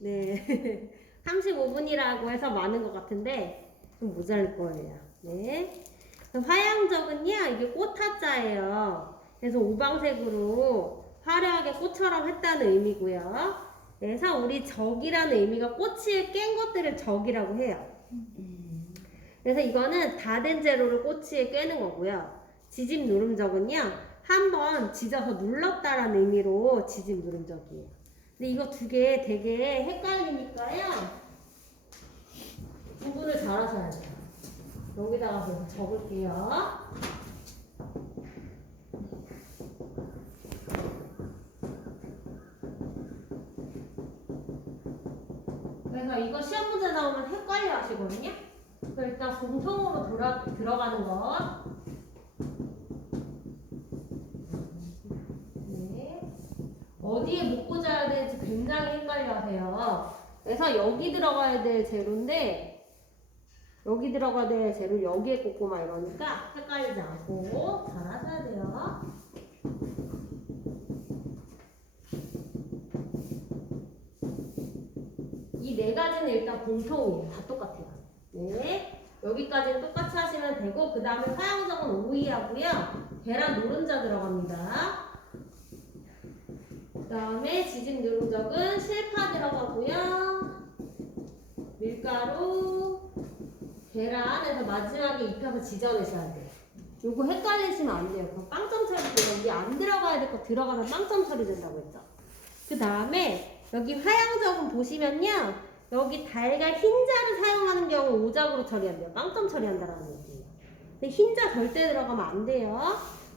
네. 35분이라고 해서 많은 것 같은데 좀 모자랄 거예요. 네. 화양적은요, 이게 꽃화자예요. 그래서 오방색으로 화려하게 꽃처럼 했다는 의미고요. 그래서 우리 적이라는 의미가 꼬치에 깬 것들을 적이라고 해요. 그래서 이거는 다 된 재료를 꼬치에 꿰는 거고요. 지집 누름적은요, 한번 지져서 눌렀다라는 의미로 지집 누름적이에요. 근데 이거 두 개 되게 헷갈리니까요, 구분을 잘 하셔야 돼요. 여기다가 계속 적을게요. 그래서 이거 시험 문제 나오면 헷갈려 하시거든요. 그래서 일단 공통으로 들어가는 것. 네. 어디에 못 꽂아야 될지 굉장히 헷갈려 하세요. 그래서 여기 들어가야 될 재료인데, 여기 들어가야 될 재료 여기에 꽂고 막 이러니까 헷갈리지 않고 잘 하셔야 돼요. 이 네 가지는 일단 공통이에요. 다 똑같아요. 네. 여기까지는 똑같이 하시면 되고, 그 다음에 화양적은 오이하고요. 계란 노른자 들어갑니다. 그 다음에 지집 누룽적은 실파 들어가고요. 밀가루, 계란에서 마지막에 입혀서 지져내셔야 돼요. 요거 헷갈리시면 안 돼요. 그럼 빵점 처리 돼요. 여기 안 들어가야 될 거 들어가면 빵점 처리 된다고 했죠. 그 다음에 여기 화양적은 보시면요. 여기 달걀 흰자를 사용하는 경우 오작으로 처리한대요. 빵점 처리한다라는 얘기예요. 근데 흰자 절대 들어가면 안 돼요.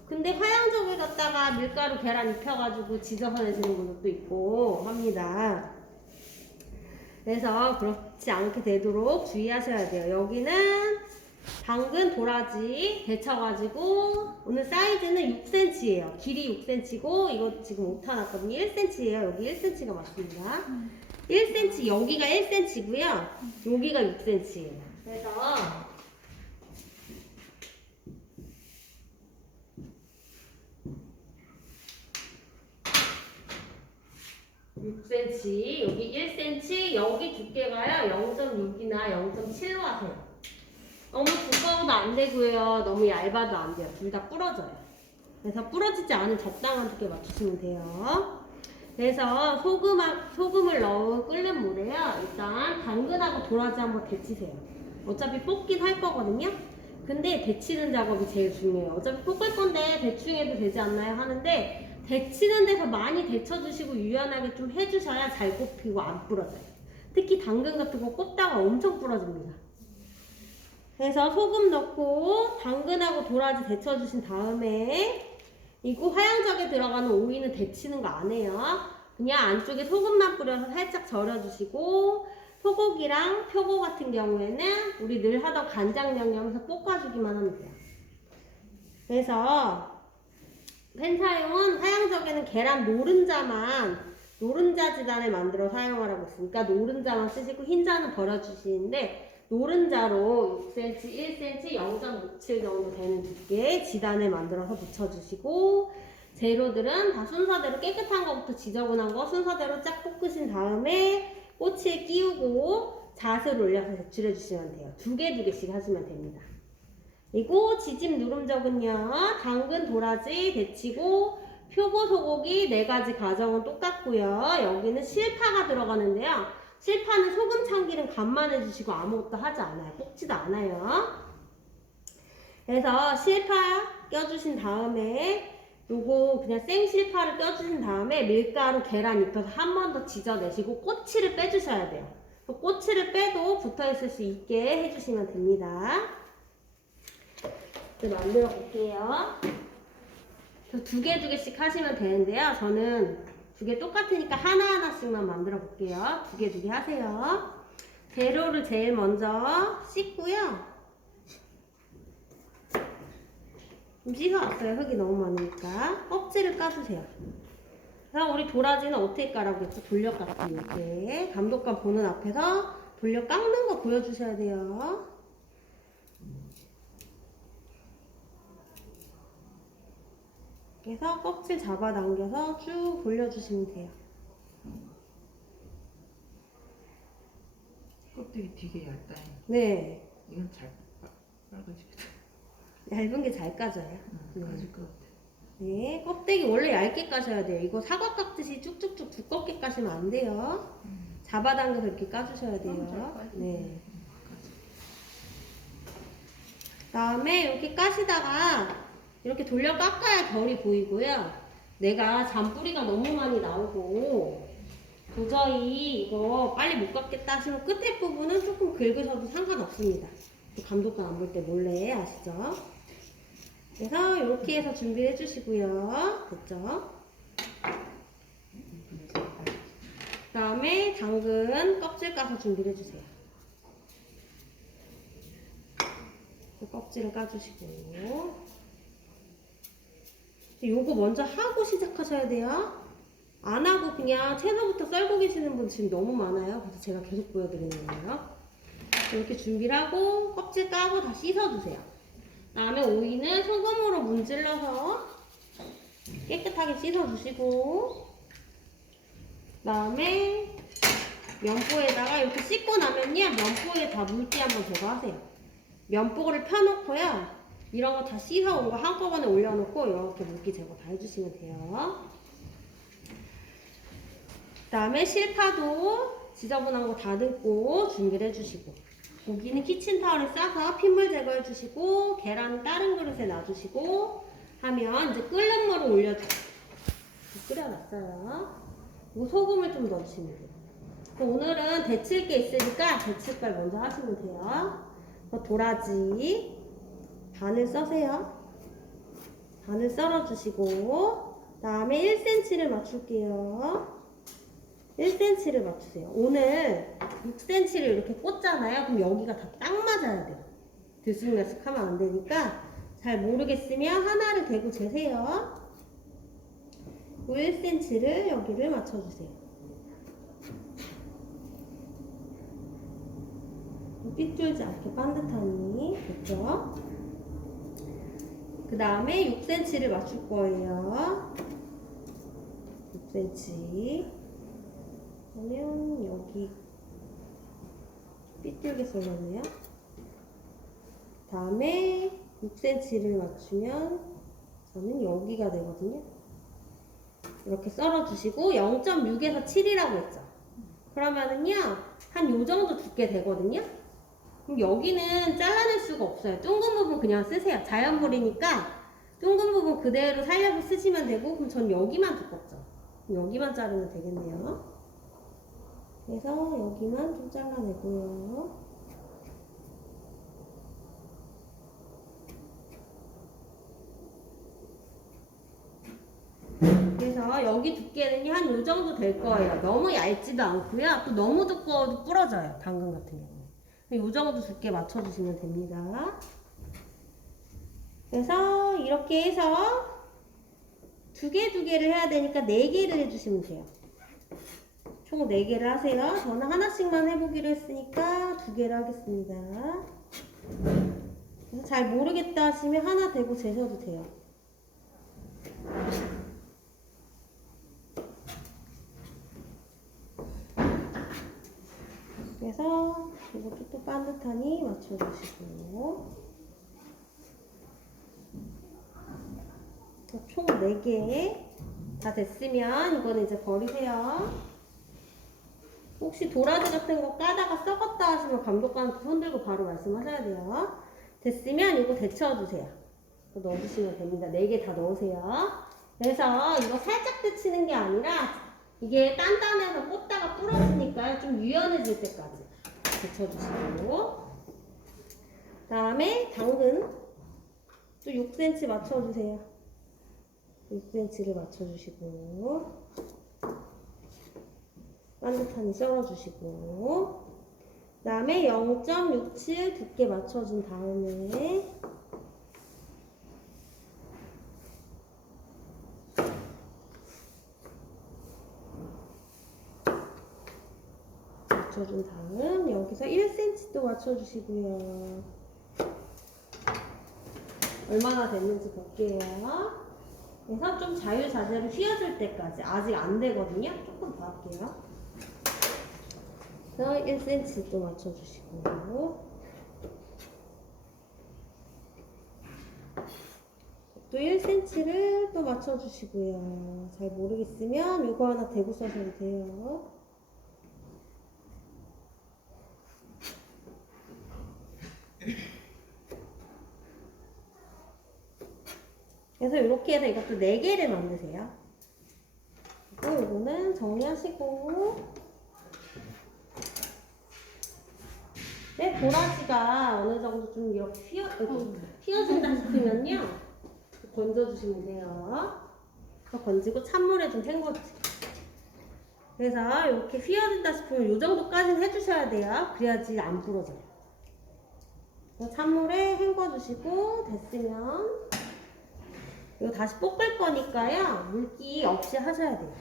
근데 화양적을 갖다가 밀가루 계란 입혀가지고 지져서 내시는 분들도 있고 합니다. 그래서 그렇지 않게 되도록 주의하셔야 돼요. 여기는 당근 도라지 데쳐가지고 오늘 사이즈는 6cm예요. 길이 6cm고 이거 지금 오타 났거든요. 1cm예요. 여기 1cm가 맞습니다. 1cm 여기가 1cm고요. 여기가 6cm예요. 그래서 6cm, 여기 1cm, 여기 두께가요 0.6이나 0.7로 하세요. 너무 두꺼워도 안 되고요. 너무 얇아도 안 돼요. 둘 다 부러져요. 그래서 부러지지 않은 적당한 두께 맞추시면 돼요. 그래서 소금을 넣은 끓는 물에요. 일단 당근하고 도라지 한번 데치세요. 어차피 볶긴 할 거거든요. 근데 데치는 작업이 제일 중요해요. 어차피 볶을 건데 대충 해도 되지 않나요? 하는데 데치는 데서 많이 데쳐주시고 유연하게 좀 해주셔야 잘 꼽히고 안 부러져요. 특히 당근 같은 거 꼽다가 엄청 부러집니다. 그래서 소금 넣고 당근하고 도라지 데쳐주신 다음에 이거 화양적에 들어가는 오이는 데치는 거 안 해요. 그냥 안쪽에 소금만 뿌려서 살짝 절여주시고 소고기랑 표고 같은 경우에는 우리 늘 하던 간장 양념에서 볶아주기만 하면 돼요. 그래서 펜사용은 화양적에는 계란 노른자 지단을 만들어 사용하라고 했으니까 노른자만 쓰시고 흰자는 버려주시는데 노른자로 6cm, 1cm, 0.67 정도 되는 두께 지단을 만들어서 붙여주시고 재료들은 다 순서대로 깨끗한 거부터 지저분한 거 순서대로 쫙 볶으신 다음에 꼬치에 끼우고 잣을 올려서 제출해 주시면 돼요. 두 개씩 하시면 됩니다. 그리고 지집 누름적은요. 당근 도라지 데치고 표고 소고기 4가지 과정은 똑같고요. 여기는 실파가 들어가는데요. 실파는 소금 참기름 간만 해주시고 아무것도 하지 않아요. 볶지도 않아요. 그래서 실파 껴주신 다음에 요거 그냥 생 실파를 껴주신 다음에 밀가루 계란 입혀서 한 번 더 지져내시고 꼬치를 빼주셔야 돼요. 꼬치를 빼도 붙어있을 수 있게 해주시면 됩니다. 이제 만들어 볼게요. 두 개씩 하시면 되는데요. 저는 두 개 똑같으니까 하나하나씩만 만들어 볼게요. 두 개 하세요. 재료를 제일 먼저 씻고요. 좀 씻어왔어요. 흙이 너무 많으니까. 껍질을 까주세요. 그럼 우리 도라지는 어떻게 까라고 했죠? 돌려 깎기. 이렇게 감독관 보는 앞에서 돌려 깎는 거 보여주셔야 돼요. 그래서 껍질 잡아당겨서 쭉 돌려주시면 돼요. 껍데기 되게 얇다. 네. 이건 잘 빨개지겠다. 얇은 게 잘 까져요. 까질 것 같아. 네, 껍데기 원래 얇게 까셔야 돼요. 이거 사과 깎듯이 쭉쭉쭉 두껍게 까시면 안 돼요. 잡아당겨서 이렇게 까주셔야 돼요. 네. 다음에 이렇게 까시다가 이렇게 돌려 깎아야 결이 보이고요. 내가 잔뿌리가 너무 많이 나오고 도저히 이거 빨리 못 깎겠다 하시면 끝에 부분은 조금 긁으셔도 상관없습니다. 감독관 안 볼 때 몰래 아시죠? 그래서 이렇게 해서 준비를 해주시고요. 됐죠? 그 다음에 당근 껍질 까서 준비를 해주세요. 껍질을 까주시고 요거 먼저 하고 시작하셔야 돼요. 안 하고 그냥 채소부터 썰고 계시는 분 지금 너무 많아요. 그래서 제가 계속 보여드리는 거예요. 이렇게 준비를 하고 껍질 까고 다 씻어주세요. 다음에 오이는 소금으로 문질러서 깨끗하게 씻어주시고 다음에 면보에다가 이렇게 씻고 나면요 면보에 다 물기 한번 제거하세요. 면보를 펴놓고요 이런 거 다 씻어온 거 한꺼번에 올려놓고 이렇게 물기 제거 다 해주시면 돼요. 그 다음에 실파도 지저분한 거 다듬고 준비를 해주시고 고기는 키친타올에 싸서 핏물 제거해 주시고 계란은 다른 그릇에 놔주시고 하면 이제 끓는 물을 올려주세요. 끓여놨어요. 그리고 소금을 좀 넣어주시면 돼요. 오늘은 데칠 게 있으니까 데칠걸 먼저 하시면 돼요. 도라지 반을 써세요. 반을 썰어주시고 다음에 1cm를 맞출게요. 1cm를 맞추세요. 오늘 6cm를 이렇게 꽂잖아요. 그럼 여기가 다 딱 맞아야 돼요. 들쑥날쑥 하면 안 되니까 잘 모르겠으면 하나를 대고 재세요. 1cm를 여기를 맞춰주세요. 삐뚤지 않게 반듯하니 됐죠? 그 다음에 6cm를 맞출 거예요. 6cm 그러면 여기 삐뚤게 썰렸네요. 다음에 6cm를 맞추면 저는 여기가 되거든요. 이렇게 썰어주시고 0.6에서 7이라고 했죠. 그러면은요 한 요정도 두께 되거든요. 그럼 여기는 잘라낼 수가 없어요. 둥근 부분 그냥 쓰세요. 자연물이니까 둥근 부분 그대로 살려서 쓰시면 되고 그럼 전 여기만 두껍죠. 여기만 자르면 되겠네요. 그래서 여기만 좀 잘라내고요. 그래서 여기 두께는 한 요 정도 될 거예요. 너무 얇지도 않고요. 또 너무 두꺼워도 부러져요. 당근 같은 경우는. 요 정도 두께 맞춰주시면 됩니다. 그래서 이렇게 해서 두 개를 해야 되니까 4개를 해주시면 돼요. 총 4개를 하세요. 저는 하나씩만 해보기로 했으니까 2개를 하겠습니다. 그래서 잘 모르겠다 하시면 하나 대고 재셔도 돼요. 그래서 이것도 또 반듯하니 맞춰주시고 총 4개 다 됐으면 이거는 이제 버리세요. 혹시 도라지 같은 거 까다가 썩었다 하시면 감독관한테 손들고 바로 말씀하셔야 돼요. 됐으면 이거 데쳐주세요. 넣어주시면 됩니다. 4개 다 넣으세요. 그래서 이거 살짝 데치는 게 아니라 이게 단단해서 꽂다가 부러지니까요. 좀 유연해질 때까지 데쳐주시고 다음에 당근 또 6cm 맞춰주세요. 6cm를 맞춰주시고 반듯하니 썰어주시고 그 다음에 0.67 두께 맞춰준 다음에 맞춰준 다음 여기서 1cm 또 맞춰주시고요. 얼마나 됐는지 볼게요. 그래서 좀 자유자재로 휘어질 때까지 아직 안 되거든요. 조금 더 할게요. 그래서 1cm 또 맞춰주시고 또 1cm를 또 맞춰주시고요. 잘 모르겠으면 요거 하나 대고 써셔도 돼요. 그래서 이렇게 해서 이것도 4개를 만드세요. 그리고 이거는 정리하시고 네, 도라지가 어느 정도 좀 이렇게 휘어진다 싶으면요 건져주시면 돼요. 건지고 찬물에 좀 헹궈주세요. 그래서 이렇게 휘어진다 싶으면 이 정도까지는 해주셔야 돼요. 그래야지 안 부러져요. 그래서 찬물에 헹궈주시고 됐으면 이거 다시 볶을 거니까요. 물기 없이 하셔야 돼요.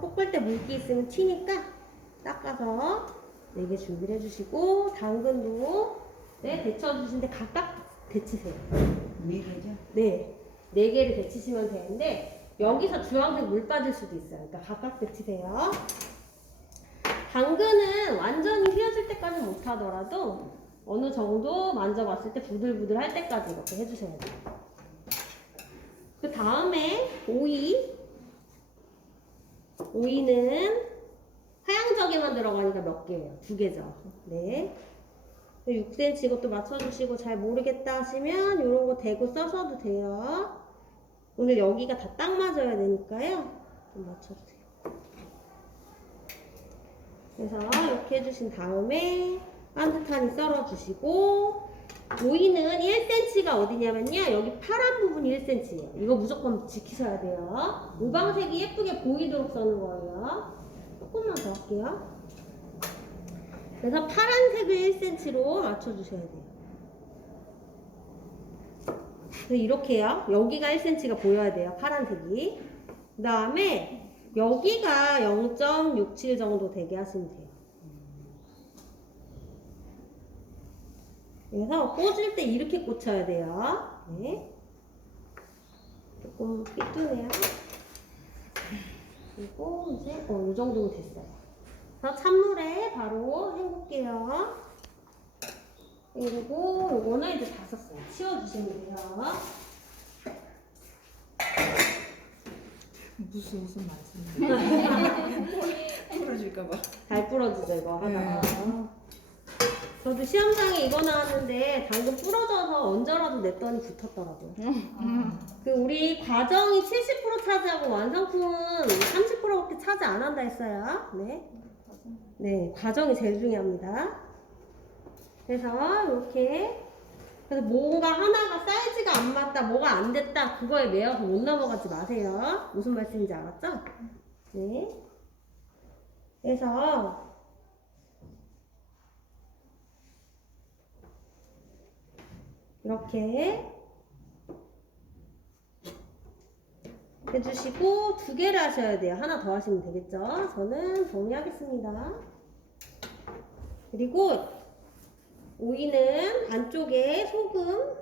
볶을 때 물기 있으면 튀니까 닦아서 4개 준비를 해주시고 당근도 네, 데쳐주시는데 각각 데치세요. 4개죠? 네, 4개를 데치시면 되는데 여기서 주황색 물 빠질 수도 있어요. 그러니까 각각 데치세요. 당근은 완전히 휘어질 때까지 못하더라도 어느 정도 만져봤을 때 부들부들 할 때까지 이렇게 해주셔야 돼요. 그 다음에 오이는 하양적에만 들어가니까 몇 개예요? 2개죠. 네. 6cm 이것도 맞춰주시고 잘 모르겠다 하시면 이런 거 대고 써셔도 돼요. 오늘 여기가 다 딱 맞아야 되니까요. 좀 맞춰주세요. 그래서 이렇게 해주신 다음에 반듯하니 썰어주시고 오이는 1cm가 어디냐면요. 여기 파란 부분이 1cm예요. 이거 무조건 지키셔야 돼요. 무방색이 예쁘게 보이도록 써는 거예요. 조금만 더 할게요. 그래서 파란색을 1cm로 맞춰주셔야 돼요. 그래서 이렇게요. 여기가 1cm가 보여야 돼요. 파란색이. 그 다음에 여기가 0.67 정도 되게 하시면 돼요. 그래서 꽂을 때 이렇게 꽂혀야 돼요. 네. 조금 삐뚤네요. 그리고 이제 이 정도면 됐어요. 그래서 찬물에 바로 헹굴게요. 그리고 요거는 이제 다 썼어요. 치워주시면 돼요. 무슨 말씀이에요? 풀어줄까봐. 잘 부러지죠 이거 하다가. 저도 시험장에 이거 나왔는데 당근 부러져서 얹어라도 냈더니 붙었더라고요. 그 우리 과정이 70% 차지하고 완성품은 30%밖에 차지 안 한다 했어요. 네. 네, 과정이 제일 중요합니다. 그래서 이렇게 그래서 뭔가 하나가 사이즈가 안 맞다, 뭐가 안 됐다 그거에 매여서 못 넘어가지 마세요. 무슨 말씀인지 알았죠? 네. 그래서 이렇게 해주시고 2개를 하셔야 돼요. 하나 더 하시면 되겠죠? 저는 정리하겠습니다. 그리고 오이는 안쪽에 소금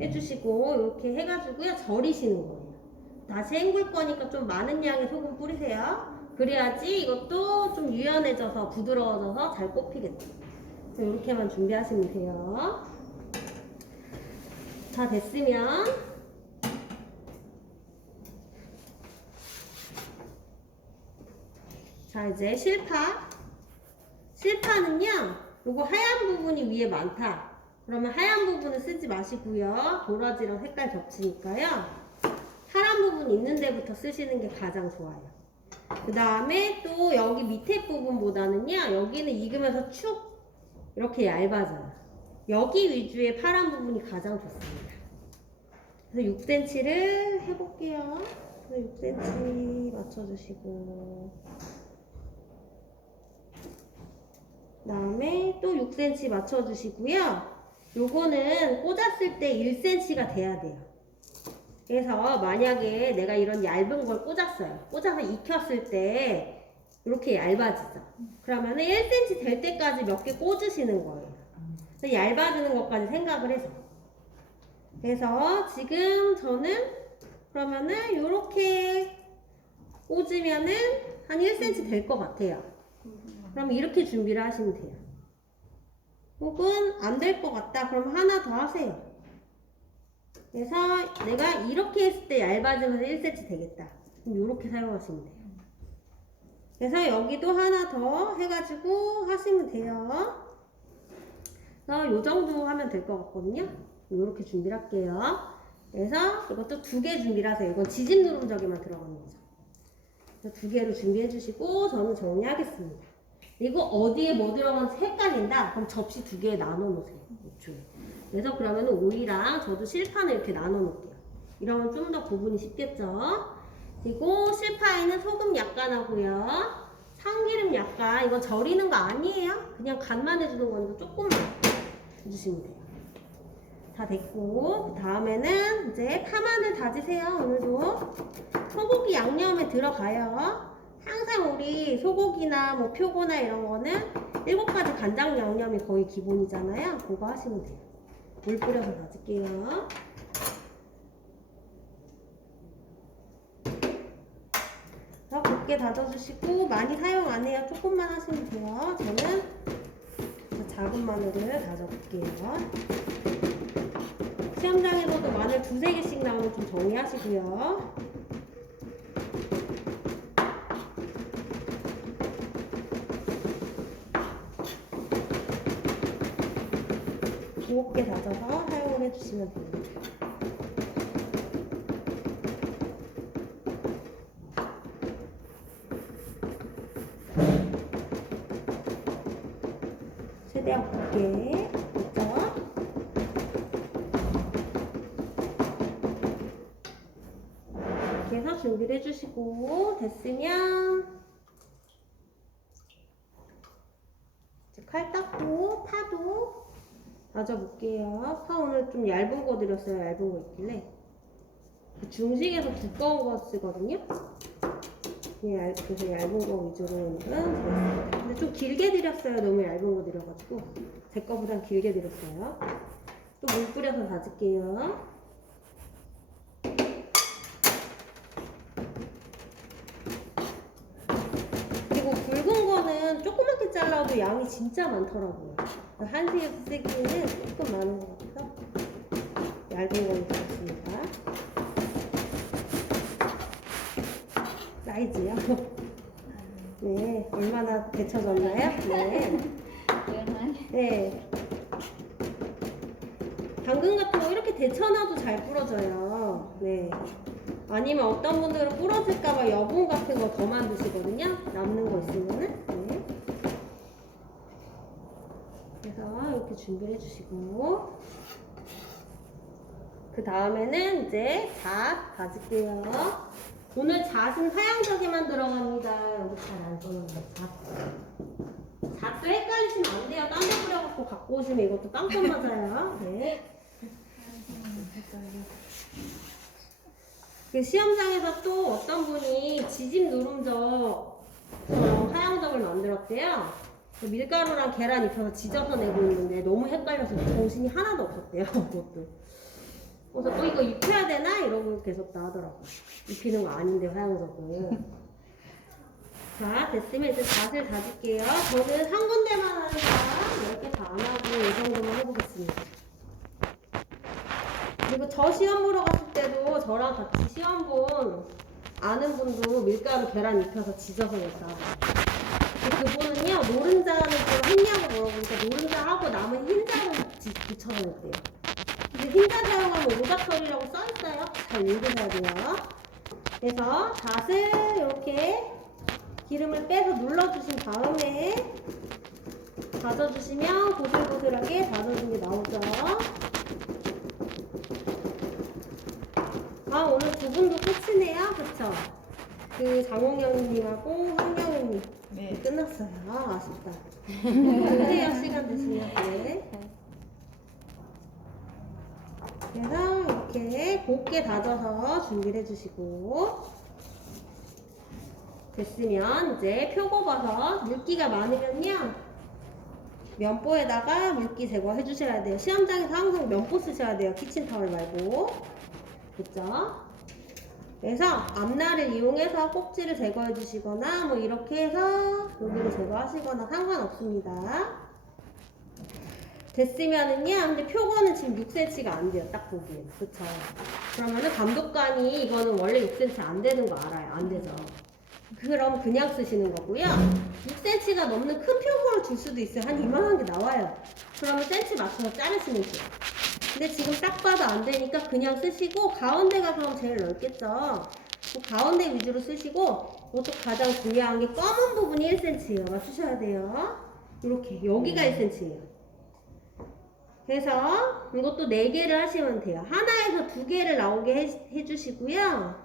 해주시고 이렇게 해가지고요 절이시는 거예요. 다시 헹굴 거니까 좀 많은 양의 소금 뿌리세요. 그래야지 이것도 좀 유연해져서 부드러워져서 잘 뽑히겠죠. 이렇게만 준비하시면 돼요. 다 됐으면 자 이제 실파는요 요거 하얀 부분이 위에 많다 그러면 하얀 부분은 쓰지 마시고요. 도라지랑 색깔 겹치니까요 파란 부분 있는 데부터 쓰시는 게 가장 좋아요. 그 다음에 또 여기 밑에 부분보다는요 여기는 익으면서 축 이렇게 얇아져요. 여기 위주의 파란 부분이 가장 좋습니다. 그래서 6cm를 해볼게요. 그래서 6cm 맞춰주시고 그 다음에 또 6cm 맞춰주시고요. 요거는 꽂았을 때 1cm가 돼야 돼요. 그래서 만약에 내가 이런 얇은 걸 꽂았어요. 꽂아서 익혔을 때 이렇게 얇아지죠. 그러면은 1cm 될 때까지 몇 개 꽂으시는 거예요. 그래서 얇아지는 것까지 생각을 해서. 그래서 지금 저는 그러면은 요렇게 꽂으면은 한 1cm 될 것 같아요. 그럼 이렇게 준비를 하시면 돼요. 혹은 안 될 것 같다. 그럼 하나 더 하세요. 그래서 내가 이렇게 했을 때 얇아지면서 1cm 되겠다. 그럼 이렇게 사용하시면 돼요. 그래서 여기도 하나 더 해가지고 하시면 돼요. 그래서 요 정도 하면 될 것 같거든요. 이렇게 준비를 할게요. 그래서 이것도 2개 준비를 하세요. 이건 지짐 누름저기만 들어가는 거죠. 그래서 2개로 준비해 주시고 저는 정리하겠습니다. 이거 어디에 뭐 들어가는지 헷갈린다? 그럼 접시 2개에 나눠 놓으세요. 애초에. 그래서 그러면 오이랑 저도 실판을 이렇게 나눠 놓을게요. 이러면 좀 더 구분이 쉽겠죠? 그리고 실파에는 소금 약간 하고요. 참기름 약간, 이건 절이는 거 아니에요. 그냥 간만 해주는 거니까 조금만 해주시면 돼요. 다 됐고, 그 다음에는 이제 파마늘 다지세요. 오늘도 소고기 양념에 들어가요. 항상 우리 소고기나 뭐 표고나 이런 거는 7가지 간장 양념이 거의 기본이잖아요. 그거 하시면 돼요. 물 뿌려서 다질게요. 곱게 다져주시고 많이 사용 안 해요. 조금만 하시면 돼요. 저는 작은 마늘을 다져볼게요. 시험장에서도 마늘 2~3개씩 나오면 좀 정리하시고요. 곱게 다져서 사용을 해주시면 됩니다. 최대한 곱게 됐죠? 이렇게 해서 준비를 해주시고 됐으면 이제 칼 닦고 파도 다져볼게요. 파 오늘 좀 얇은 거 드렸어요. 얇은 거 있길래 중식에서 두꺼운 거 쓰거든요. 그래서 얇은 거 위주로 드렸습니다. 근데 좀 길게 드렸어요. 너무 얇은 거 드려가지고 제 거보단 길게 드렸어요. 또 물 뿌려서 다질게요. 그리고 굵은 거는 조그맣게 잘라도 양이 진짜 많더라고요. 한식에서 쓰기에는 조금 많은 것 같아서 얇은 걸로 드렸습니다. 사이즈요? 네, 얼마나 데쳐졌나요? 네. 네. 당근 같은 거 이렇게 데쳐놔도 잘 부러져요. 네. 아니면 어떤 분들은 부러질까봐 여분 같은 거 더 만드시거든요. 남는 거 있으면은. 네. 그래서 이렇게 준비를 해주시고. 그 다음에는 이제 잣 다질게요. 오늘 잣은 사양저기만 들어갑니다. 여기 잘 안 써놓는 잣. 잣도 헷갈리시면 안 돼요. 딴 데 뿌려갖고 갖고 오시면 이것도 빵점 맞아요. 네. 그 시험장에서 또 어떤 분이 지짐 누름저 하양적을 만들었대요. 그 밀가루랑 계란 입혀서 지져서 내고 있는데 너무 헷갈려서 정신이 하나도 없었대요. 그것도. 그래서 또 이거 입혀야 되나? 이러고 계속 나오더라고요. 입히는 거 아닌데 하양적은. 자, 됐으면 이제 잣을 다질게요. 저는 한 군데만 하니까 10개 다 안 하고 이 정도만 해보겠습니다. 그리고 저 시험 보러 갔을 때도 저랑 같이 시험 본 아는 분도 밀가루 계란 입혀서 지져서 냈다. 그분은요, 노른자는 또 했냐고 물어보니까 노른자 하고 남은 흰자를 붙여서 냈대요. 근데 흰자 사용하면 오가털이라고 써있어요. 잘 읽으셔야 돼요. 그래서 잣을 이렇게 기름을 빼서 눌러주신 다음에 다져주시면 고슬고슬하게 다져진 게 나오죠. 아, 오늘 두 분도 끝이네요. 그쵸? 그 장홍영님하고 황영님. 네. 끝났어요. 아, 아쉽다. 드세요, 시간 되시면. 네. 그래서 이렇게 곱게 다져서 준비를 해주시고 됐으면 이제 표고버섯 물기가 많으면요 면보에다가 물기 제거해 주셔야 돼요. 시험장에서 항상 면보 쓰셔야 돼요. 키친타월 말고. 됐죠? 그래서 앞날을 이용해서 꼭지를 제거해 주시거나 뭐 이렇게 해서 여기를 제거하시거나 상관없습니다. 됐으면은요, 근데 표고는 지금 6cm가 안 돼요. 딱 보기엔. 그쵸? 그러면은 감독관이 이거는 원래 6cm 안 되는 거 알아요. 안 되죠? 그럼 그냥 쓰시는 거고요. 6cm가 넘는 큰 표고를 줄 수도 있어요. 한 이만한 게 나와요. 그러면 센치 맞춰서 자르시면 돼요. 근데 지금 딱 봐도 안 되니까 그냥 쓰시고, 가운데가 그럼 제일 넓겠죠? 가운데 위주로 쓰시고, 이것도 가장 중요한 게 검은 부분이 1cm예요. 맞추셔야 돼요. 이렇게. 여기가 1cm예요. 그래서 이것도 4개를 하시면 돼요. 하나에서 2개를 나오게 해주시고요.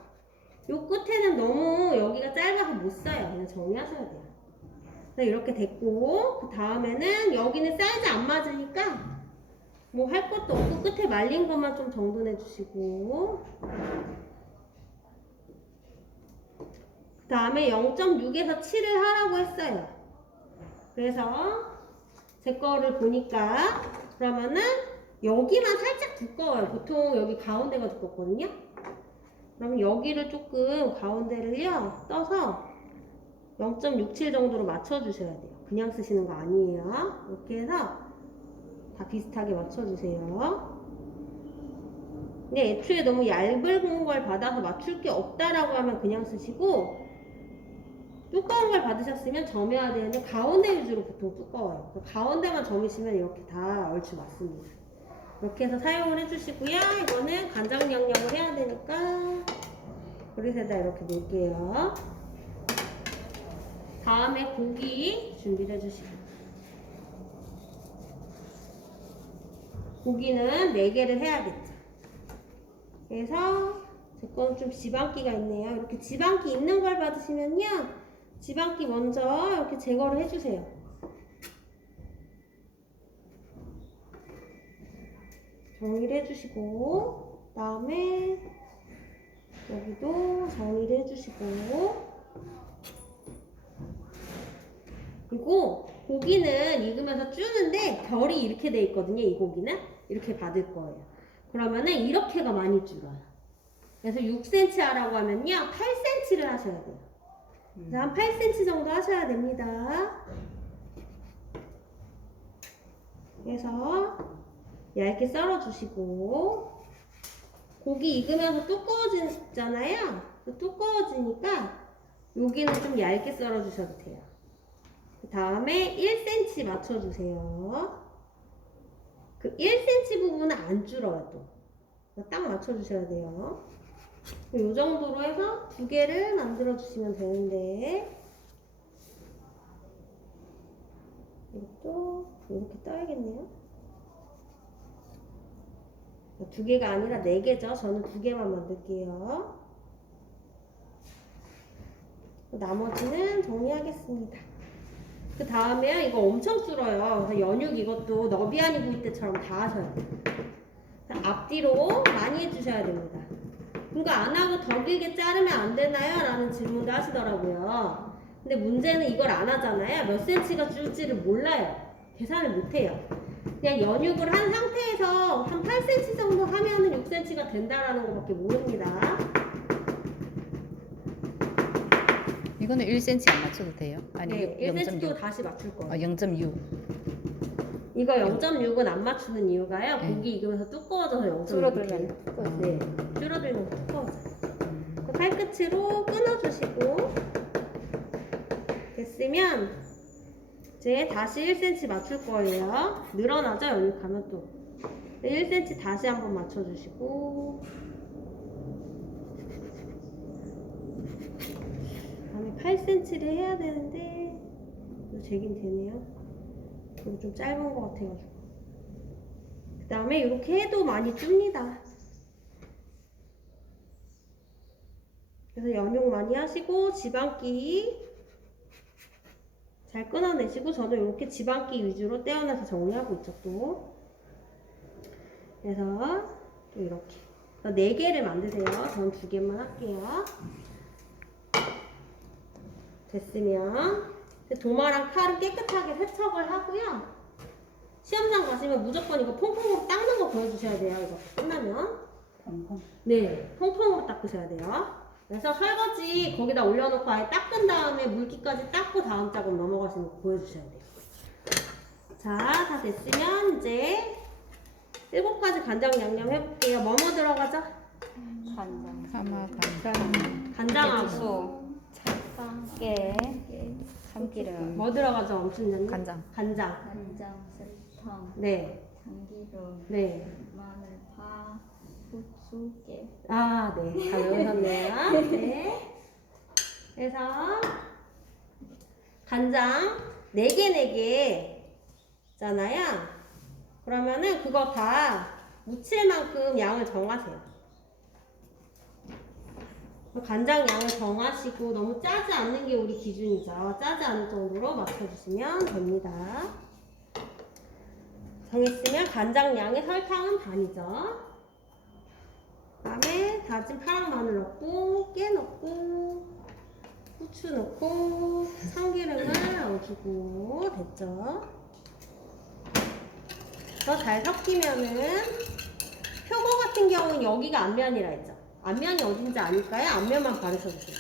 요 끝에는 너무 여기가 짧아서 못 써요. 그냥 정리하셔야 돼요. 그래서 이렇게 됐고, 그 다음에는 여기는 사이즈 안 맞으니까 뭐 할 것도 없고 끝에 말린 것만 좀 정돈해 주시고, 그 다음에 0.6에서 7을 하라고 했어요. 그래서 제 거를 보니까 그러면은 여기만 살짝 두꺼워요. 보통 여기 가운데가 두껍거든요. 그럼 여기를 조금 가운데를요 떠서 0.67 정도로 맞춰주셔야 돼요. 그냥 쓰시는 거 아니에요. 이렇게 해서 다 비슷하게 맞춰주세요. 근데 애초에 너무 얇은 걸 받아서 맞출 게 없다라고 하면 그냥 쓰시고, 두꺼운 걸 받으셨으면 점해야 되는데 가운데 위주로 보통 두꺼워요. 가운데만 점이시면 이렇게 다 얼추 맞습니다. 이렇게 해서 사용을 해주시고요. 이거는 간장 양념을 해야 되니까 그릇에다 이렇게 놓을게요. 다음에 고기 준비를 해주시고, 고기는 4개를 해야겠죠. 그래서 제 건 좀 지방기가 있네요. 이렇게 지방기 있는 걸 받으시면요, 지방기 먼저 이렇게 제거를 해주세요. 정리를 해주시고, 그 다음에 여기도 정리를 해주시고, 그리고 고기는 익으면서 쭈는데 결이 이렇게 돼 있거든요. 이 고기는 이렇게 받을 거예요. 그러면은 이렇게가 많이 줄어요. 그래서 6cm 하라고 하면요 8cm를 하셔야 돼요. 그래서 한 8cm 정도 하셔야 됩니다. 그래서 얇게 썰어 주시고, 고기 익으면서 두꺼워지잖아요. 두꺼워지니까 여기는 좀 얇게 썰어 주셔도 돼요. 그 다음에 1cm 맞춰주세요. 그 1cm 부분은 안 줄어요. 또 딱 맞춰주셔야 돼요. 이 정도로 해서 2개를 만들어 주시면 되는데, 이것도 이렇게 떠야겠네요. 2개가 아니라 4개죠. 저는 2개만 만들게요. 나머지는 정리하겠습니다. 그 다음에 이거 엄청 줄어요. 그래서 연육 이것도 너비아니 구이 때처럼 다 하셔야 돼요. 앞뒤로 많이 해주셔야 됩니다. 그거 안 하고 더 길게 자르면 안 되나요? 라는 질문도 하시더라고요. 근데 문제는 이걸 안 하잖아요. 몇 cm가 줄지를 몰라요. 계산을 못해요. 그냥 연육을 한 상태에서 한 8cm 정도 하면은 6cm가 된다라는 것밖에 모릅니다. 이거는 1cm 안 맞춰도 돼요? 아니, 네, 1cm도 0.6. 다시 맞출 거예요. 0.6. 이거 0.6은 안 맞추는 이유가요. 고기 익으면서 두꺼워져서 0.6. 줄어들면 네, 줄어들면 두꺼워져요. 그 팔끝으로 끊어주시고, 됐으면 이제 다시 1cm 맞출 거예요. 늘어나죠? 연육하면 또. 1cm 다시 한번 맞춰주시고, 다음에 8cm를 해야 되는데 이거 재긴 되네요. 이거 좀 짧은 것 같아가지고. 그 다음에 이렇게 해도 많이 줍니다. 그래서 연육 많이 하시고, 지방기 잘 끊어내시고, 저는 이렇게 지방기 위주로 떼어내서 정리하고 있죠, 또. 그래서 또 이렇게 4개를 만드세요. 전 2개만 할게요. 됐으면 도마랑 칼은 깨끗하게 세척을 하고요. 시험장 가시면 무조건 이거 퐁퐁으로 닦는 거 보여주셔야 돼요. 이거 끝나면. 네, 퐁퐁으로 닦으셔야 돼요. 그래서 설거지 거기다 올려놓고 아예 닦은 다음에 물기까지 닦고 다음 작업 넘어가시는 거 보여주셔야 돼요. 자, 다 됐으면 이제 7가지 간장 양념 해볼게요. 뭐뭐 들어가죠? 간장, 파마, 간장, 간장하고 소, 찰빵, 깨, 참기름, 뭐 들어가죠? 엄춘자님? 간장. 간장. 간장, 설탕, 네, 참기름, 네. 마늘, 파, 후추, 깨. 아, 네. 다 외우셨네요. 네. 그래서 간장 4개 잖아요. 그러면은 그거 다 묻힐 만큼 양을 정하세요. 간장 양을 정하시고 너무 짜지 않는 게 우리 기준이죠. 짜지 않을 정도로 맞춰주시면 됩니다. 정했으면 간장 양의 설탕은 반이죠. 그다음에 다진 파랑 마늘 넣고 깨 넣고 후추 넣고 참기름을 넣어주고 됐죠. 더 잘 섞이면은 표고 같은 경우는 여기가 앞면이라 했죠. 앞면이 어딘지 아닐까요? 앞면만 바르셔주세요.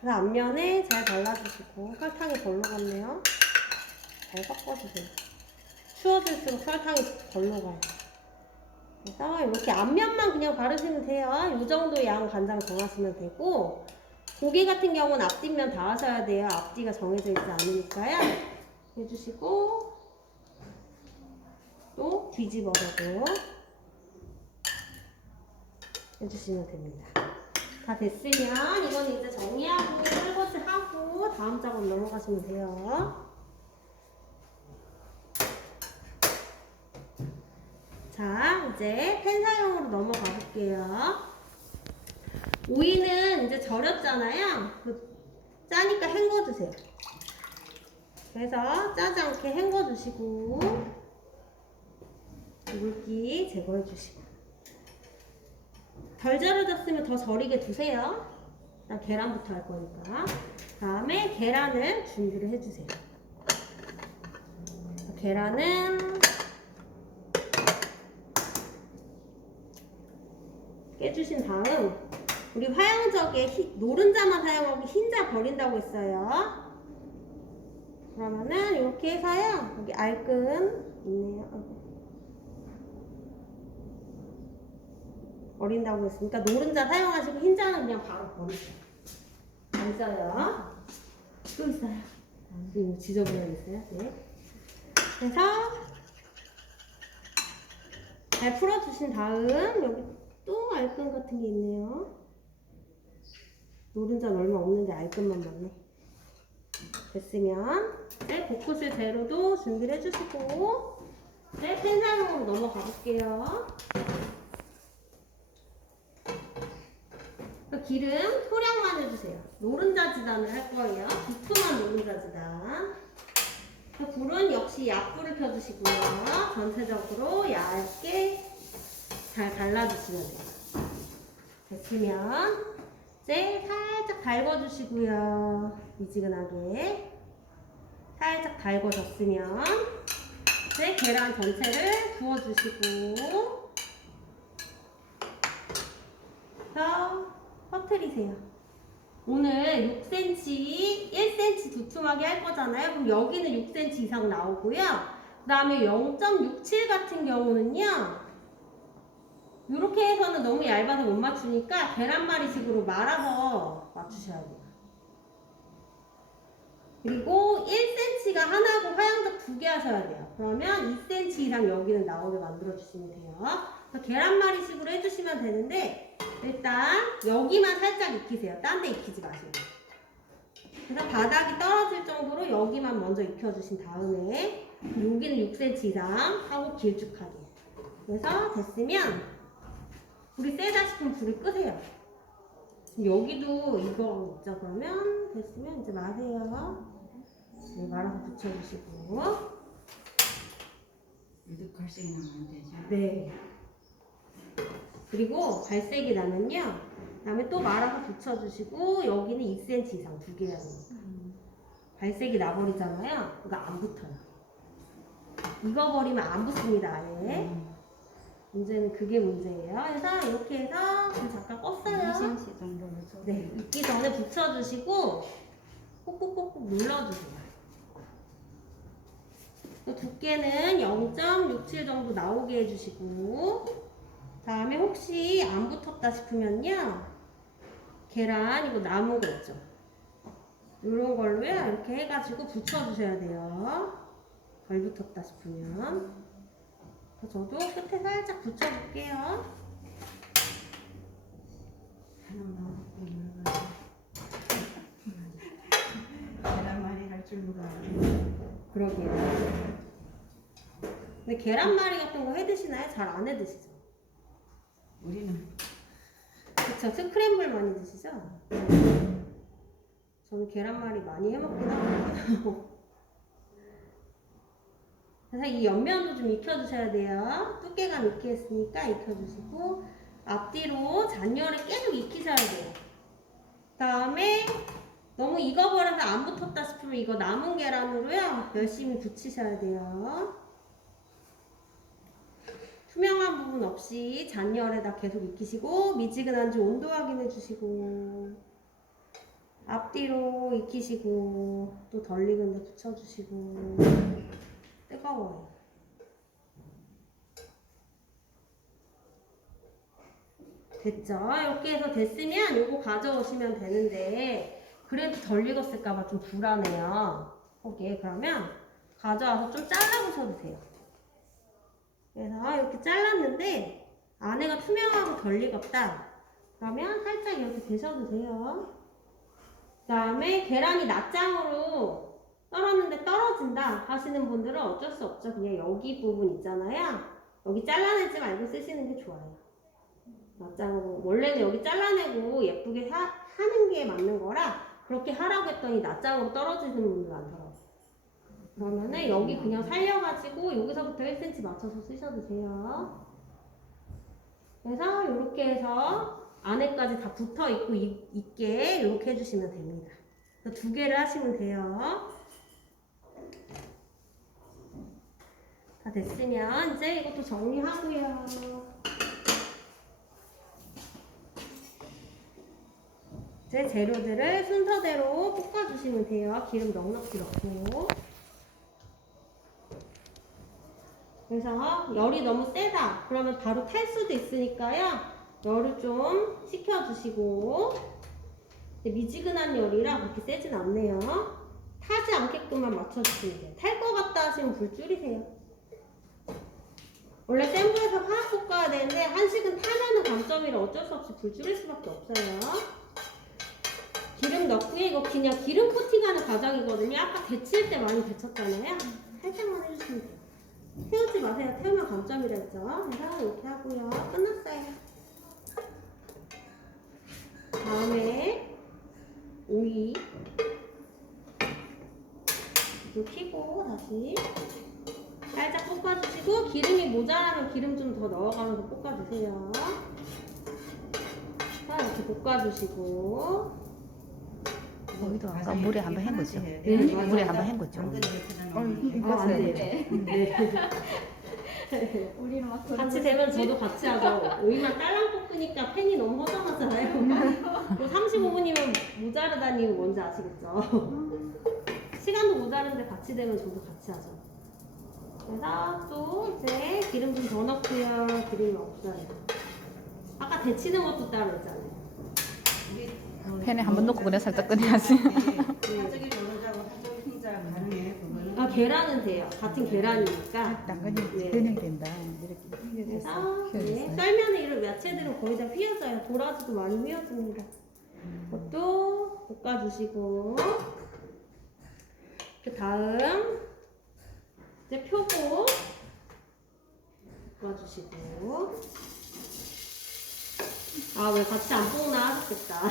그래서 앞면에 잘 발라주시고 설탕이 별로 같네요. 잘 섞어주세요. 추워질수록 설탕이 별로 가요. 그래서 이렇게 앞면만 그냥 바르시면 돼요. 이 정도 양 간장 정하시면 되고 고기 같은 경우는 앞뒷면 다 하셔야 돼요. 앞뒤가 정해져 있지 않으니까요. 해주시고 또 뒤집어서도 해주시면 됩니다. 다 됐으면 이거는 이제 정리하고 설거지하고 다음 작업 넘어가시면 돼요. 자, 이제 팬 사용으로 넘어가 볼게요. 오이는 이제 절였잖아요. 짜니까 헹궈주세요. 그래서 짜지 않게 헹궈주시고 물기 제거해주시고 덜 절여졌으면 더 절이게 두세요. 일단 계란부터 할 거니까. 다음에 계란을 준비를 해주세요. 계란은 깨주신 다음 우리 화양적에 노른자만 사용하고 흰자 버린다고 했어요. 그러면은 이렇게 해서요. 여기 알끈 있네요. 버린다고 했으니까 노른자 사용하시고 흰자는 그냥 바로 버리세요. 안 써요. 또 있어요. 이거 지저분하겠어요. 네. 그래서 잘 풀어주신 다음 여기 또 알끈 같은 게 있네요. 노른자는 얼마 없는데 알끈만 많네. 됐으면 이제 볶으실 재료도 준비를 해주시고 이제 팬 사용으로 넘어가 볼게요. 기름 소량만 해주세요. 노른자 지단을 할 거예요. 두툼한 노른자 지단. 불은 역시 약불을 켜주시고요. 전체적으로 얇게 잘 갈라주시면 돼요. 됐으면 이제 살짝 달궈주시고요. 미지근하게 살짝 달궈졌으면 이제 계란 전체를 부어주시고 퍼뜨리세요. 오늘 6cm, 1cm 두툼하게 할 거잖아요. 그럼 여기는 6cm 이상 나오고요. 그 다음에 0.67 같은 경우는요. 이렇게 해서는 너무 얇아서 못 맞추니까 계란말이식으로 말아서 맞추셔야 돼요. 그리고 1cm가 하나고 화양적 2개 하셔야 돼요. 그러면 2cm 이상 여기는 나오게 만들어주시면 돼요. 그래서 계란말이식으로 해주시면 되는데 일단 여기만 살짝 익히세요. 딴 데 익히지 마시고. 그래서 바닥이 떨어질 정도로 여기만 먼저 익혀주신 다음에 여기는 6cm 이상 하고 길쭉하게. 그래서 됐으면 불이 세다 싶으면 불을 끄세요. 여기도 이거 있죠. 그러면 됐으면 이제 마세요. 네, 말아서 붙여주시고. 갈색이 나면 안 되죠. 네. 그리고 갈색이 나면요. 그다음에 또 말아서 붙여주시고 여기는 2cm 이상 2개 하는 거. 갈색이 나버리잖아요. 그거 안 붙어요. 익어버리면 안 붙습니다, 아예. 문제는 그게 문제예요. 그래서 이렇게 해서 지금 잠깐 껐어요. 2cm 정도로 줘. 네, 익기 전에 붙여주시고 꾹꾹꾹꾹 눌러주세요. 두께는 0.67 정도 나오게 해주시고, 다음에 혹시 안 붙었다 싶으면요, 계란 이거 남은 거 있죠? 이런 걸로요 이렇게 해가지고 붙여주셔야 돼요. 덜 붙었다 싶으면. 저도 끝에 살짝 붙여볼게요. 계란말이 할 줄 누가 알아. 그러게요. 근데 계란말이 같은 거 해 드시나요? 잘 안 해 드시죠? 우리는 그쵸? 스크램블 많이 드시죠? 저는 계란말이 많이 해 먹긴 하거든요. 그래서 이 옆면도 좀 익혀주셔야 돼요. 두께감 있게 했으니까 익혀주시고, 앞뒤로 잔열을 계속 익히셔야 돼요. 다음에 너무 익어버려서 안 붙었다 싶으면 이거 남은 계란으로요 열심히 붙이셔야 돼요. 투명한 부분 없이 잔열에다 계속 익히시고, 미지근한지 온도 확인해 주시고, 앞뒤로 익히시고, 또 덜 익은 데 붙여주시고. 뜨거워요. 됐죠? 이렇게 해서 됐으면 이거 가져오시면 되는데, 그래도 덜 익었을까봐 좀 불안해요. 거기에 그러면 가져와서 좀 잘라보셔도 돼요. 그래서 이렇게 잘랐는데 안에가 투명하고 덜 익었다. 그러면 살짝 이렇게 대셔도 돼요. 그 다음에 계란이 낱장으로 썰었는데 떨어진다 하시는 분들은 어쩔 수 없죠. 그냥 여기 부분 있잖아요. 여기 잘라내지 말고 쓰시는 게 좋아요. 낱장으로. 원래는 여기 잘라내고 예쁘게 하는 게 맞는 거라 그렇게 하라고 했더니 낱장으로 떨어지는 분들 많더라고요. 그러면은 여기 그냥 살려가지고 여기서부터 1cm 맞춰서 쓰셔도 돼요. 그래서 이렇게 해서 안에까지 다 붙어 있고 있게 이렇게 해주시면 됩니다. 두 개를 하시면 돼요. 다 됐으면 이제 이것도 정리하고요. 이제 재료들을 순서대로 볶아주시면 돼요. 기름 넉넉히 넣고. 그래서 열이 너무 세다 그러면 바로 탈 수도 있으니까요. 열을 좀 식혀주시고, 미지근한 열이라 그렇게 세진 않네요. 타지 않게끔만 맞춰주시면 돼요. 탈 것 같다 하시면 불 줄이세요. 원래 센 불에서 확 볶아야 되는데 한식은 타면은 감점이라 어쩔 수 없이 불 줄일 수밖에 없어요. 기름 넣고요. 이거 그냥 기름 코팅하는 과정이거든요. 아까 데칠 때 많이 데쳤잖아요. 살짝만 해주시면 돼요. 태우지 마세요. 태우면 감점이라 했죠. 그래서 이렇게 하고요. 끝났어요. 다음에 오이 또 켜고 다시 살짝 볶아주시고, 기름이 모자라면 기름 좀 더 넣어가면서 볶아주세요. 자, 이렇게 볶아주시고. 거기도 아까 물에 한번 헹궜죠? 네, 물에 한번 헹궜죠? 안 돼요. 네. 우리는 막 같이 되면 저도 같이 하죠. 오이만 딸랑 볶으니까 팬이 너무 허전하잖아요. 35분이면 모자르다는 이유 뭔지 아시겠죠? 시간도 모자른데 같이 되면 저도 같이 하죠. 그래서 또 이제 기름 좀 더 넣고요. 기름이 없어요. 아까 데치는 것도 따로 있잖아요. 팬에 한번 넣고 그냥 살짝 끓여야지. 한쪽이 노른자고 한쪽이 흰자 가능해. 그거는. 아, 계란은 돼요. 같은 계란이니까. 당근이 네. 변형이 된다. 이렇게 그래서 네, 휘어졌어요. 썰면은 이런 야채들은 거의 다 휘어져요. 도라지도 많이 휘어집니다. 그것도 볶아주시고, 그 다음 이제 표고 볶아주시고. 아, 왜 같이 안 볶나 하셨겠다.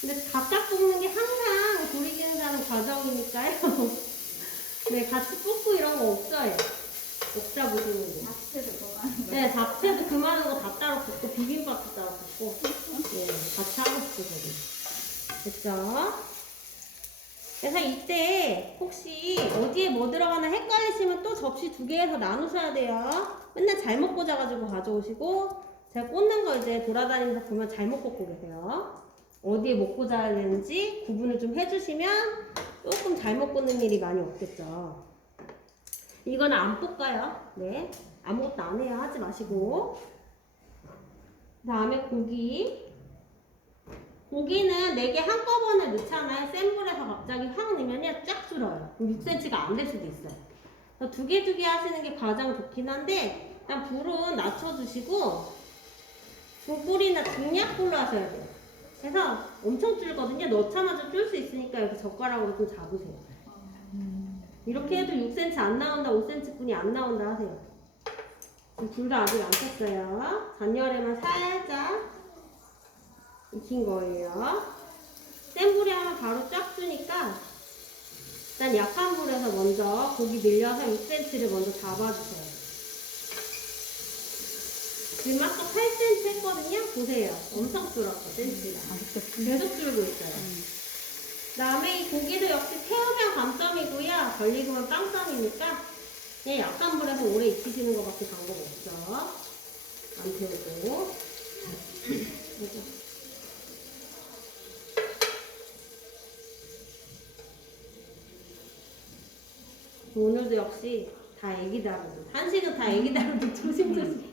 근데 각각 볶는 게 항상 조리기는 사는 과정이니까요. 네, 같이 볶고 이런 거 없어요. 없자 보시면. 잡채도 좋아하는 네, 잡채도 그 많은 거 다 따로 볶고, 비빔밥도 따로 볶고, 네, 같이 하고 있어요. 됐죠? 그래서 이때 혹시 어디에 뭐 들어가나 헷갈리시면 또 접시 2개에서 나누셔야 돼요. 맨날 잘못 꽂아가지고 가져오시고 제가 꽂는 거 이제 돌아다니면서 보면 잘못 꽂고 계세요. 어디에 못 꽂아야 되는지 구분을 좀 해주시면 조금 잘못 꽂는 일이 많이 없겠죠. 이거는 안 볶아요. 네, 아무것도 안 해요. 하지 마시고. 그 다음에 고기는 4개 한꺼번에 넣잖아요. 센 불에서 갑자기 확 넣으면 쫙 줄어요. 6cm가 안 될 수도 있어요. 2개 하시는 게 가장 좋긴 한데 일단 불은 낮춰주시고 중불이나 중약불로 하셔야 돼요. 그래서 엄청 줄거든요. 넣자마자 줄 수 있으니까 이렇게 젓가락으로 좀 잡으세요. 이렇게 해도 6cm 안 나온다, 5cm 분이 안 나온다 하세요. 둘 다 아직 안 켰어요. 잔열에만 살짝 익힌 거예요. 센 불에 하면 바로 쫙 주니까 일단 약한 불에서 먼저 고기 늘려서 6cm를 먼저 잡아주세요. 지금 아까 8cm 했거든요? 보세요. 엄청 줄었어, 센치가. 계속 줄고 있어요. 그 다음에 이 고기도 역시 태우면 감점이고요. 덜 익으면 빵점이니까 그냥 약한 불에서 오래 익히시는 것밖에 방법 없죠. 안 태우고. 오늘도 역시 다 애기 다루듯. 한식은 다 애기 다루듯 조심조심.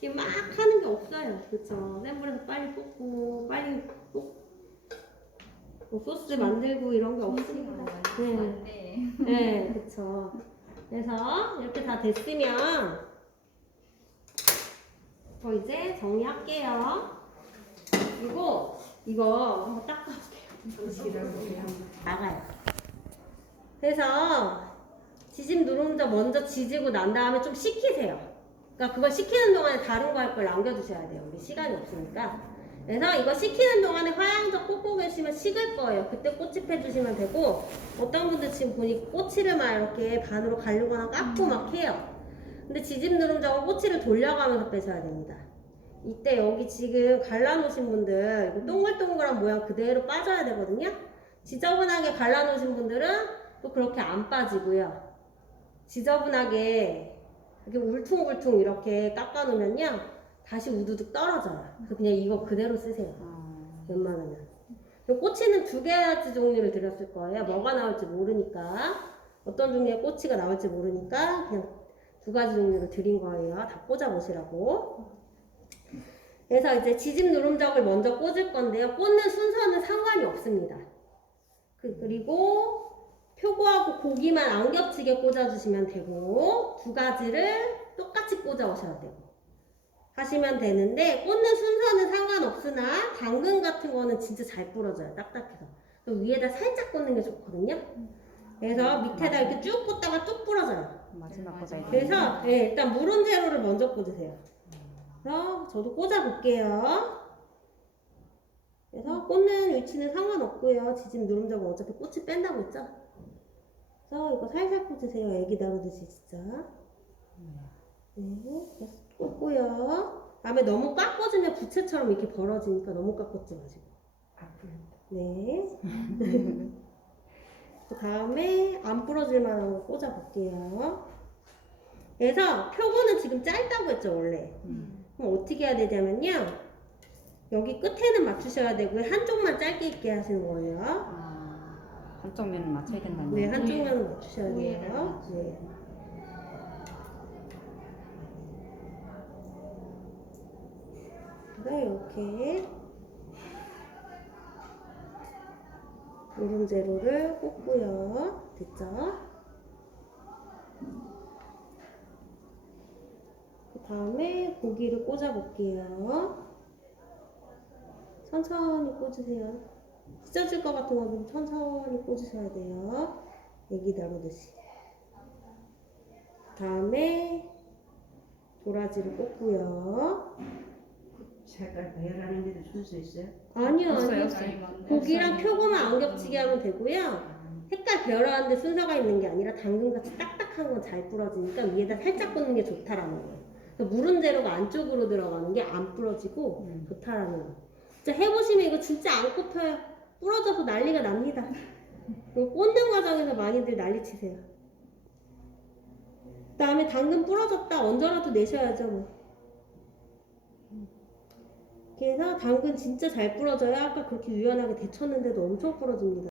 이렇게 막 하는 게 없어요. 그쵸? 센 불에서 빨리 볶고, 빨리 뭐 소스 만들고 이런 게 없으니까. 네, 그쵸. 그래서 이렇게 다 됐으면 저 이제 정리할게요. 그리고 이거 한번 닦아볼게요. 나가요. 그래서 지짐 누룽지 먼저 지지고 난 다음에 좀 식히세요. 그러니까 그걸 식히는 동안에 다른 거 할 걸 남겨두셔야 돼요. 우리 시간이 없으니까. 그래서 이거 식히는 동안에 화양젓 꽂고 계시면 식을 거예요. 그때 꼬집해 주시면 되고 어떤 분들 지금 보니 꼬치를 막 이렇게 반으로 가르거나 깎고 막 해요. 근데 지짐 누룽지하고 꼬치를 돌려가면서 빼셔야 됩니다. 이때 여기 지금 갈라놓으신 분들 이거 동글동글한 모양 그대로 빠져야 되거든요. 지저분하게 갈라놓으신 분들은 또 그렇게 안 빠지고요. 지저분하게 이렇게 울퉁불퉁 이렇게 깎아놓으면요 다시 우두둑 떨어져요. 그래서 그냥 이거 그대로 쓰세요. 웬만하면. 꼬치는 2가지 종류를 드렸을 거예요. 뭐가 나올지 모르니까 어떤 종류의 꼬치가 나올지 모르니까 그냥 2가지 종류를 드린 거예요. 다 꽂아보시라고. 그래서 이제 지짐 누룽적을 먼저 꽂을 건데요. 꽂는 순서는 상관이 없습니다. 그리고 표고하고 고기만 안 겹치게 꽂아주시면 되고 2가지를 똑같이 꽂아오셔야 되고 하시면 되는데 꽂는 순서는 상관없으나 당근 같은 거는 진짜 잘 부러져요. 딱딱해서. 위에다 살짝 꽂는 게 좋거든요. 그래서 밑에다 이렇게 쭉 꽂다가 쭉 부러져요. 마지막 꽂아야 돼. 그래서 네, 일단 물은 재료를 먼저 꽂으세요. 그래서 저도 꽂아볼게요. 그래서 꽂는 위치는 상관없고요. 지짐 누룽지하고 어차피 꼬치 뺀다고 했죠? 그래서 이거 살살 꽂으세요. 애기 다루듯이 진짜. 네, 꽂고요. 다음에 너무 꽉 꽂으면 부채처럼 이렇게 벌어지니까 너무 꽉 꽂지 마시고. 네. 그 다음에 안 부러질 만한 거 꽂아볼게요. 그래서 표고는 지금 짧다고 했죠, 원래. 그럼 어떻게 해야 되냐면요. 여기 끝에는 맞추셔야 되고요. 한쪽만 짧게 있게 하시는 거예요. 한쪽 면은 맞춰야 된다는 네, 거죠? 한쪽 면은 맞추셔야 돼요. 네. 그래서 이렇게 누룽재료를 꽂고요. 됐죠? 그 다음에 고기를 꽂아 볼게요. 천천히 꽂으세요. 찢어질 것 같은 거는 천천히 꽂으셔야 돼요. 애기 다루듯이. 그 다음에 도라지를 꽂고요. 색깔 배열하는 데도 순서 있어요? 아니요, 아니요. 없어요. 고기랑 표고만 안 겹치게 하면 되고요. 색깔 배열하는데 순서가 있는 게 아니라 당근같이 딱딱한 건 잘 부러지니까 위에다 살짝 꽂는 게 좋다라는 거예요. 그래서 물은 재료가 안쪽으로 들어가는 게 안 부러지고 좋다라는 거예요. 진짜 해보시면 이거 진짜 안 꼽혀요. 부러져서 난리가 납니다. 그리고 꽂는 과정에서 많이들 난리치세요. 그다음에 당근 부러졌다 얹어라도 내셔야죠 뭐. 그래서 당근 진짜 잘 부러져요. 아까 그렇게 유연하게 데쳤는데도 엄청 부러집니다.